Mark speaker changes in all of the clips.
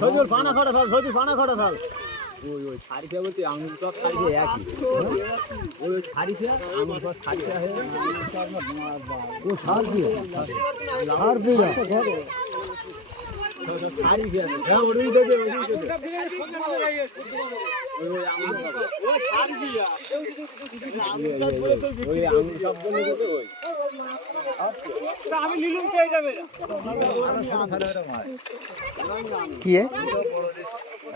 Speaker 1: সজুর পানা খড়া ফেল সজুর পানা খড়া ফেল। ওই ওই শাড়ি খেয়ে বলছি আমি সব শাড়ি খেয়ে একই। ওই ওই শাড়ি খেয়ে আমি সব শাড়ি খেয়ে
Speaker 2: ও শাড়ি দিয়ে শাড়ি দিয়ে
Speaker 1: শাড়ি খেয়ে হ্যাঁ ওই দেখে ওই দেখে
Speaker 2: কি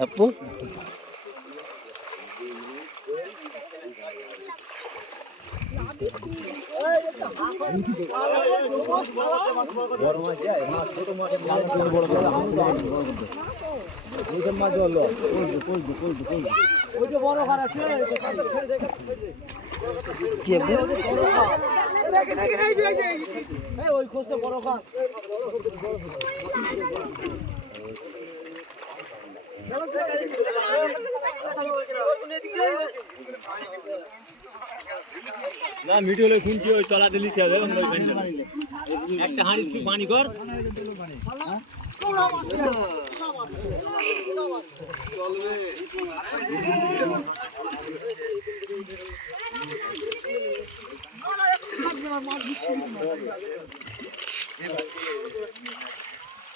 Speaker 2: আপু
Speaker 1: ওই খোঁজটা বড় খান না মিঠে হলে খুঁজছি ওই তলাতে লিখে হবে একটা হাঁড়ি তুই পানি কর।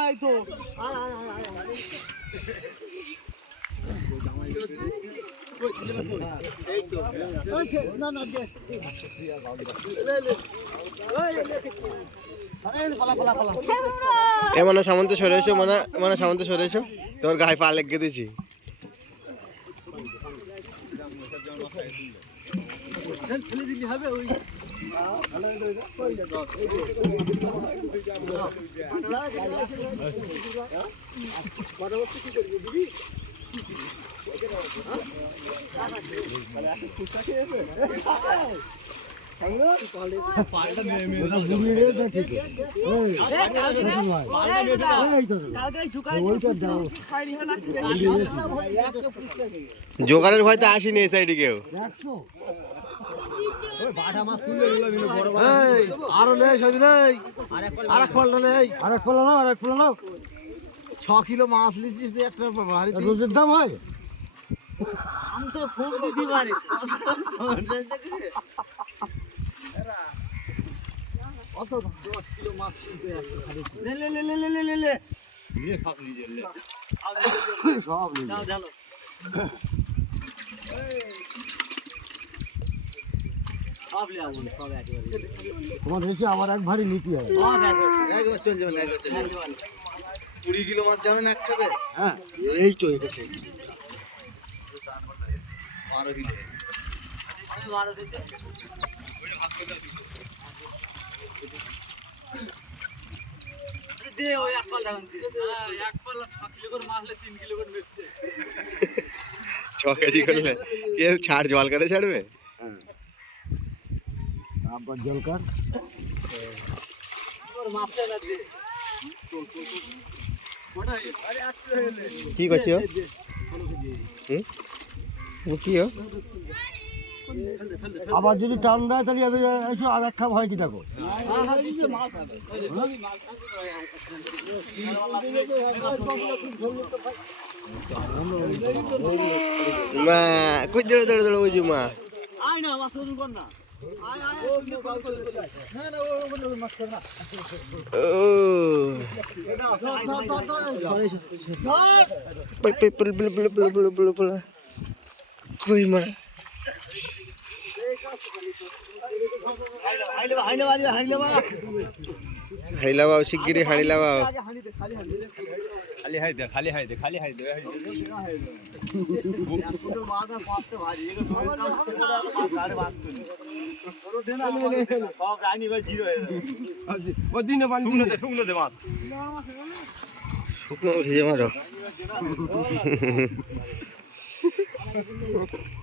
Speaker 3: এই তো। না
Speaker 1: না
Speaker 2: এ মানে সামন্ত সরেছো মানে মানে সামন্ত সরেছো এসো। তোর গায়ে পা লেগে দিছি কি জোগাড়ের ভয়তে আসিনি এই সাইডে কেউ।
Speaker 4: আরও নেই সেদিন আর এক ফলটা নেই।
Speaker 2: আর এক ফেলা নাও আর এক ফেলা নাও।
Speaker 4: ছ কিলো মাছ লিচিস একটা বাড়িতে?
Speaker 2: রোজের দাম হয়?
Speaker 3: আমি তো ফুক দিতে পারি। কত দশ কিলো মাছ কিনতে লে লে লে
Speaker 1: লে
Speaker 3: লে লে
Speaker 2: তোমার দেখি আমার এক ভারী নীতি
Speaker 4: কুড়ি কিলো মাছ যাবেন এক খাবে
Speaker 2: হ্যাঁ এই তো এটা
Speaker 4: বারো কিলো
Speaker 3: বারো কিলো।
Speaker 2: ছ কেজি করলে কে ছাড় জল করে ছাড়বে
Speaker 4: হ্যাঁ।
Speaker 2: আবার জল কার কি করছি ও হুম? ও কি ও
Speaker 4: আবার যদি টান দেয় তাহলে আমি এসে আর এক খাপ হয় কি দেখো?
Speaker 2: মা কই দৌড়ে দৌড়ে দৌড়ে ওই মা।
Speaker 3: আয় না মাছ শুরু কর না।
Speaker 2: কই মা?
Speaker 3: হাইলে বা হাইলে বা হাইলে বা
Speaker 2: হাইলা বাও শিগগিরি হাইলা বাও
Speaker 3: হানি খালি
Speaker 1: হাই খালি হাই খালি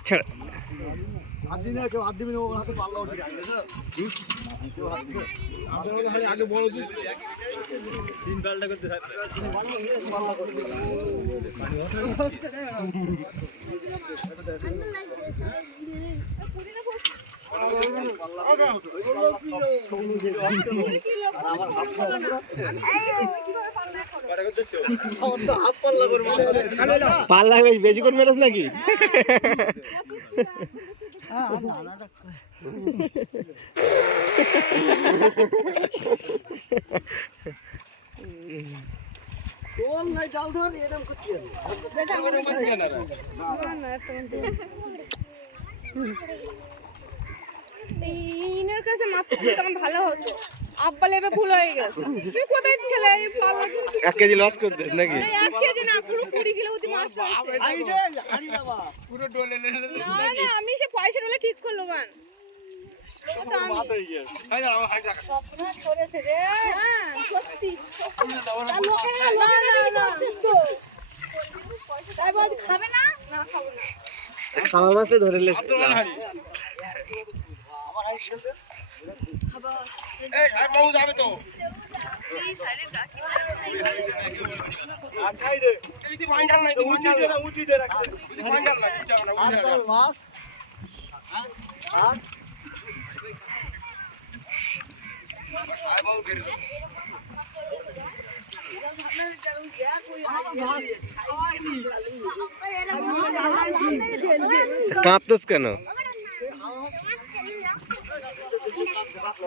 Speaker 2: ছাড়।
Speaker 3: পাল্লা
Speaker 2: বেশ বেশি করে মেরেছ নাকি?
Speaker 3: করতে
Speaker 5: ইনের কাছে মাপ দিলে তখন ভালো হতো। আব্বা লেবে ভুল হয়ে গেছে। তুই কোথায় ছেলে?
Speaker 2: এক কেজি লস করতে নাকি?
Speaker 5: এক কেজি না পুরো কুড়ি কিলো অতি মাছ
Speaker 3: বাবা।
Speaker 5: না না আমি সে পয়সা বলে ঠিক করল মান। হ্যাঁ
Speaker 2: খাওয়া ধরে কাঁপতেছ কেন
Speaker 3: হারি লাবা হারি লাবা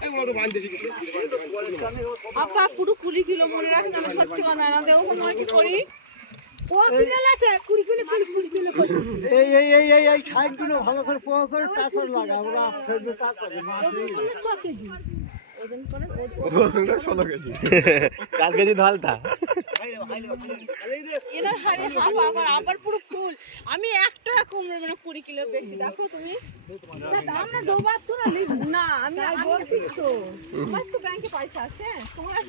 Speaker 5: এই বড় মাছ আছে আপা পুরো কুড়ি কিলো মনে রাখেন আমি সত্যি কথা না দেবো সময় কি করি?
Speaker 3: এই এই এই এই এই সাইডগুলো ভালো করে পোয়া করে তারপর লাগা ওরা তারপরে
Speaker 5: ওজন
Speaker 2: ষোলো কেজি। চার কেজি ঢালতা
Speaker 5: পুরো ফুল। আমি একটা কুমড়ো মানে কুড়ি কিলো বেশি। দেখো তুমি। না দাম না ডোবার না আমি তো ব্যাংকে পয়সা আছে তোমার